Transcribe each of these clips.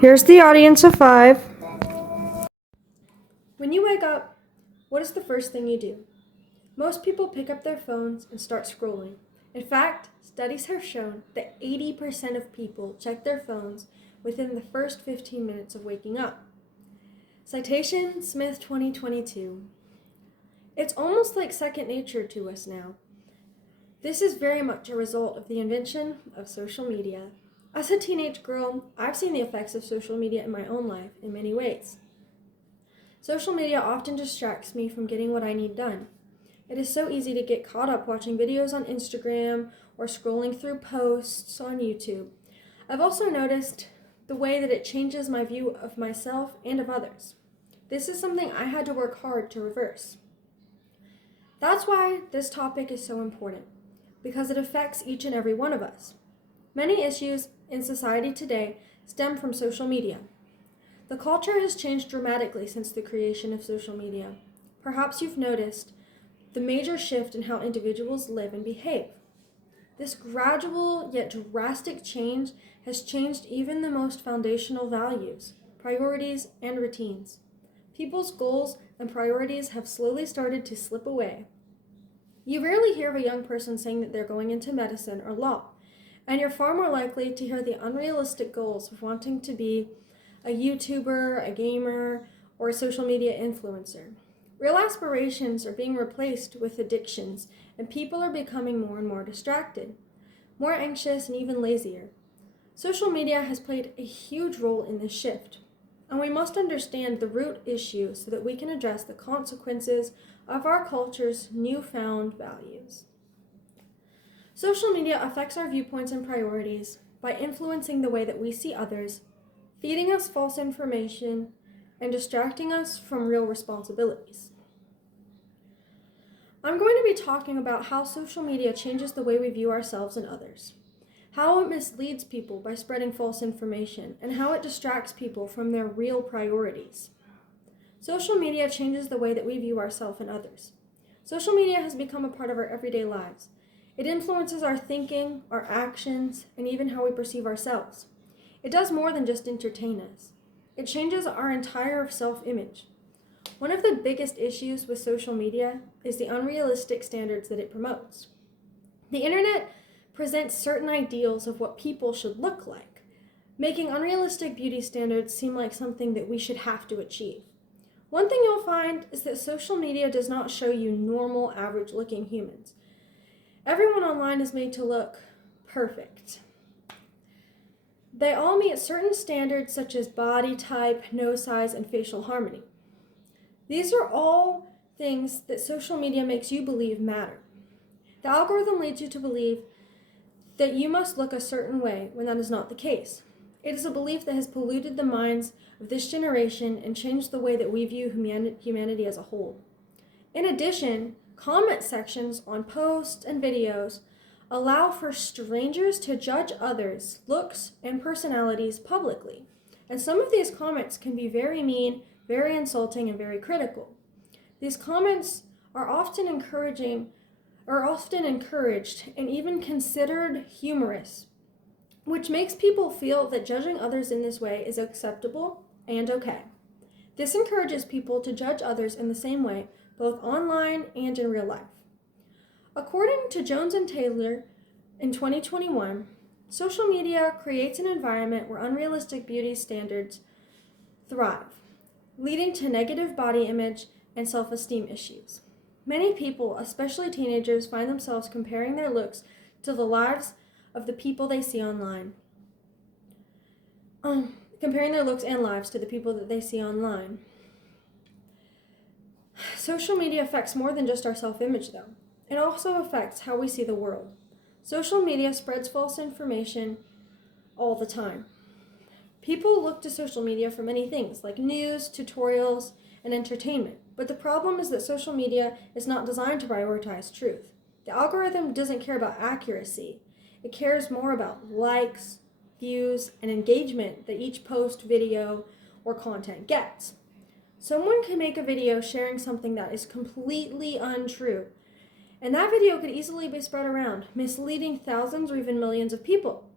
Here's the audience of 5. When you wake up, what is the first thing you do? Most people pick up their phones and start scrolling. In fact, studies have shown that 80% of people check their phones within the first 15 minutes of waking up. Citation Smith 2022. It's almost like second nature to us now. This is very much a result of the invention of social media. As a teenage girl, I've seen the effects of social media in my own life in many ways. Social media often distracts me from getting what I need done. It is so easy to get caught up watching videos on Instagram or scrolling through posts on YouTube. I've also noticed the way that it changes my view of myself and of others. This is something I had to work hard to reverse. That's why this topic is so important, because it affects each and every one of us. Many issues in society today stem from social media. The culture has changed dramatically since the creation of social media. Perhaps you've noticed the major shift in how individuals live and behave. This gradual yet drastic change has changed even the most foundational values, priorities, and routines. People's goals and priorities have slowly started to slip away. You rarely hear of a young person saying that they're going into medicine or law, and you're far more likely to hear the unrealistic goals of wanting to be a YouTuber, a gamer, or a social media influencer. Real aspirations are being replaced with addictions, and people are becoming more and more distracted, more anxious, and even lazier. Social media has played a huge role in this shift, and we must understand the root issue so that we can address the consequences of our culture's newfound values. Social media affects our viewpoints and priorities by influencing the way that we see others, feeding us false information, and distracting us from real responsibilities. I'm going to be talking about how social media changes the way we view ourselves and others, how it misleads people by spreading false information, and how it distracts people from their real priorities. Social media changes the way that we view ourselves and others. Social media has become a part of our everyday lives. It influences our thinking, our actions, and even how we perceive ourselves. It does more than just entertain us. It changes our entire self-image. One of the biggest issues with social media is the unrealistic standards that it promotes. The internet presents certain ideals of what people should look like, making unrealistic beauty standards seem like something that we should have to achieve. One thing you'll find is that social media does not show you normal, average-looking humans. Everyone online is made to look perfect. They all meet certain standards such as body type, nose size, and facial harmony. These are all things that social media makes you believe matter. The algorithm leads you to believe that you must look a certain way when that is not the case. It is a belief that has polluted the minds of this generation and changed the way that we view humanity as a whole. In addition, comment sections on posts and videos allow for strangers to judge others' looks and personalities publicly. And some of these comments can be very mean, very insulting, and very critical. These comments are often encouraged and even considered humorous, which makes people feel that judging others in this way is acceptable and okay. This encourages people to judge others in the same way, both online and in real life. According to Jones and Taylor in 2021, social media creates an environment where unrealistic beauty standards thrive, leading to negative body image and self-esteem issues. Many people, especially teenagers, find themselves comparing their looks to the lives of the people they see online. Comparing their looks and lives to the people that they see online. Social media affects more than just our self-image, though. It also affects how we see the world. Social media spreads false information all the time. People look to social media for many things, like news, tutorials, and entertainment. But the problem is that social media is not designed to prioritize truth. The algorithm doesn't care about accuracy. It cares more about likes, views, and engagement that each post, video, or content gets. Someone can make a video sharing something that is completely untrue, and that video could easily be spread around, misleading thousands or even millions of people.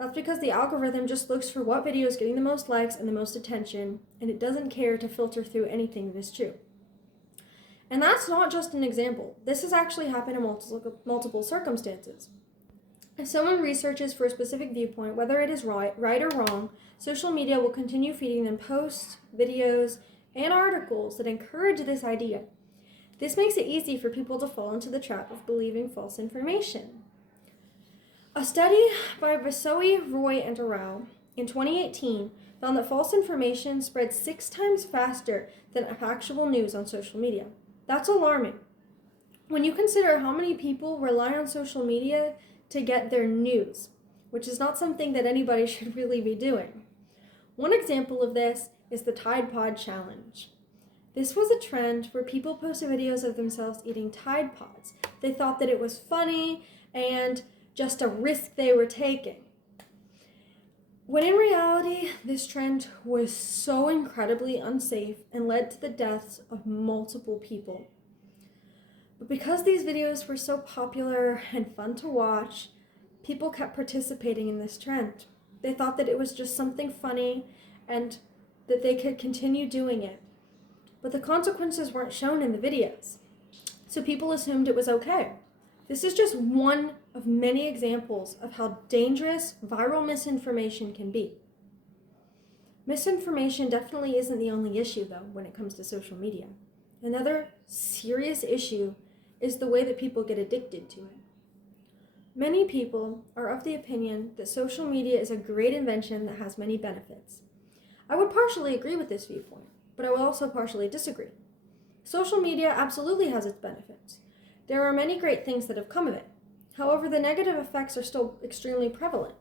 That's because the algorithm just looks for what video is getting the most likes and the most attention, and it doesn't care to filter through anything that is true. And that's not just an example. This has actually happened in multiple circumstances. If someone researches for a specific viewpoint, whether it is right or wrong, social media will continue feeding them posts, videos, and articles that encourage this idea. This makes it easy for people to fall into the trap of believing false information. A study by Vasoi, Roy, and Arau in 2018 found that false information spread 6 times faster than actual news on social media. That's alarming. When you consider how many people rely on social media to get their news, which is not something that anybody should really be doing. One example of this is the Tide Pod Challenge. This was a trend where people posted videos of themselves eating Tide Pods. They thought that it was funny and just a risk they were taking. When in reality, this trend was so incredibly unsafe and led to the deaths of multiple people. But because these videos were so popular and fun to watch, people kept participating in this trend. They thought that it was just something funny and that they could continue doing it. But the consequences weren't shown in the videos, so people assumed it was okay. This is just one of many examples of how dangerous viral misinformation can be. Misinformation definitely isn't the only issue, though, when it comes to social media. Another serious issue is the way that people get addicted to it. Many people are of the opinion that social media is a great invention that has many benefits. I would partially agree with this viewpoint, but I will also partially disagree. Social media absolutely has its benefits. There are many great things that have come of it. However, the negative effects are still extremely prevalent,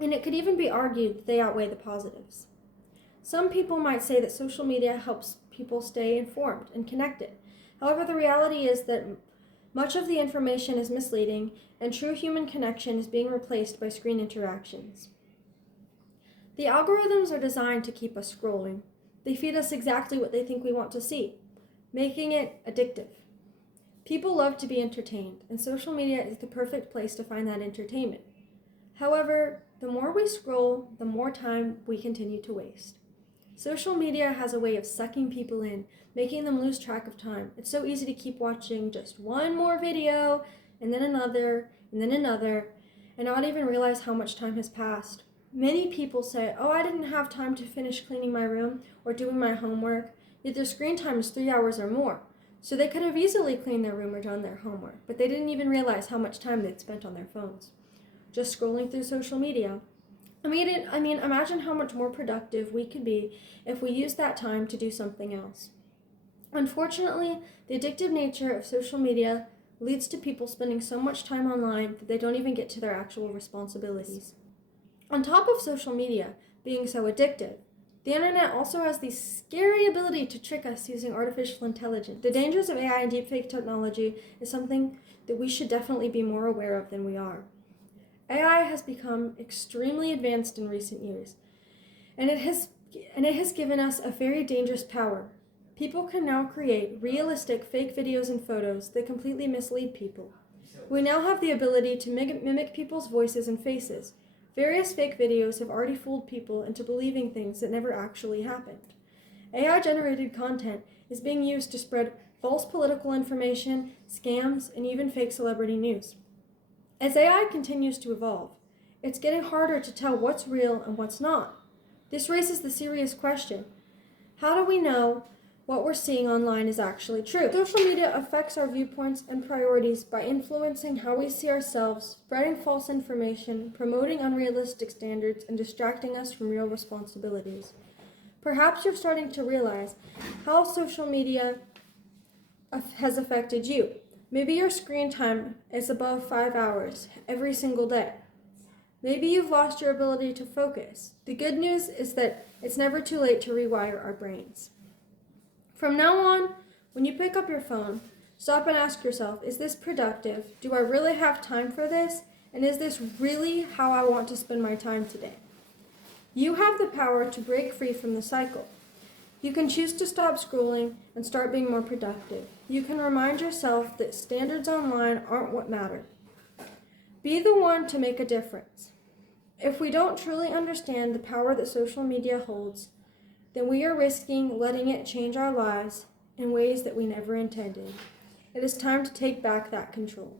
and it could even be argued that they outweigh the positives. Some people might say that social media helps people stay informed and connected. However, the reality is that much of the information is misleading, and true human connection is being replaced by screen interactions. The algorithms are designed to keep us scrolling. They feed us exactly what they think we want to see, making it addictive. People love to be entertained, and social media is the perfect place to find that entertainment. However, the more we scroll, the more time we continue to waste. Social media has a way of sucking people in, making them lose track of time. It's so easy to keep watching just one more video, and then another, and not even realize how much time has passed. Many people say, "Oh, I didn't have time to finish cleaning my room or doing my homework," yet their screen time is 3 hours or more. So they could have easily cleaned their room or done their homework, but they didn't even realize how much time they'd spent on their phones, just scrolling through social media. Imagine how much more productive we could be if we used that time to do something else. Unfortunately, the addictive nature of social media leads to people spending so much time online that they don't even get to their actual responsibilities. On top of social media being so addictive, the internet also has the scary ability to trick us using artificial intelligence. The dangers of AI and deepfake technology is something that we should definitely be more aware of than we are. AI has become extremely advanced in recent years, and it has given us a very dangerous power. People can now create realistic fake videos and photos that completely mislead people. We now have the ability to mimic people's voices and faces. Various fake videos have already fooled people into believing things that never actually happened. AI-generated content is being used to spread false political information, scams, and even fake celebrity news. As AI continues to evolve, it's getting harder to tell what's real and what's not. This raises the serious question: how do we know what we're seeing online is actually true? Social media affects our viewpoints and priorities by influencing how we see ourselves, spreading false information, promoting unrealistic standards, and distracting us from real responsibilities. Perhaps you're starting to realize how social media has affected you. Maybe your screen time is above 5 hours every single day. Maybe you've lost your ability to focus. The good news is that it's never too late to rewire our brains. From now on, when you pick up your phone, stop and ask yourself, is this productive? Do I really have time for this? And is this really how I want to spend my time today? You have the power to break free from the cycle. You can choose to stop scrolling and start being more productive. You can remind yourself that standards online aren't what matter. Be the one to make a difference. If we don't truly understand the power that social media holds, then we are risking letting it change our lives in ways that we never intended. It is time to take back that control.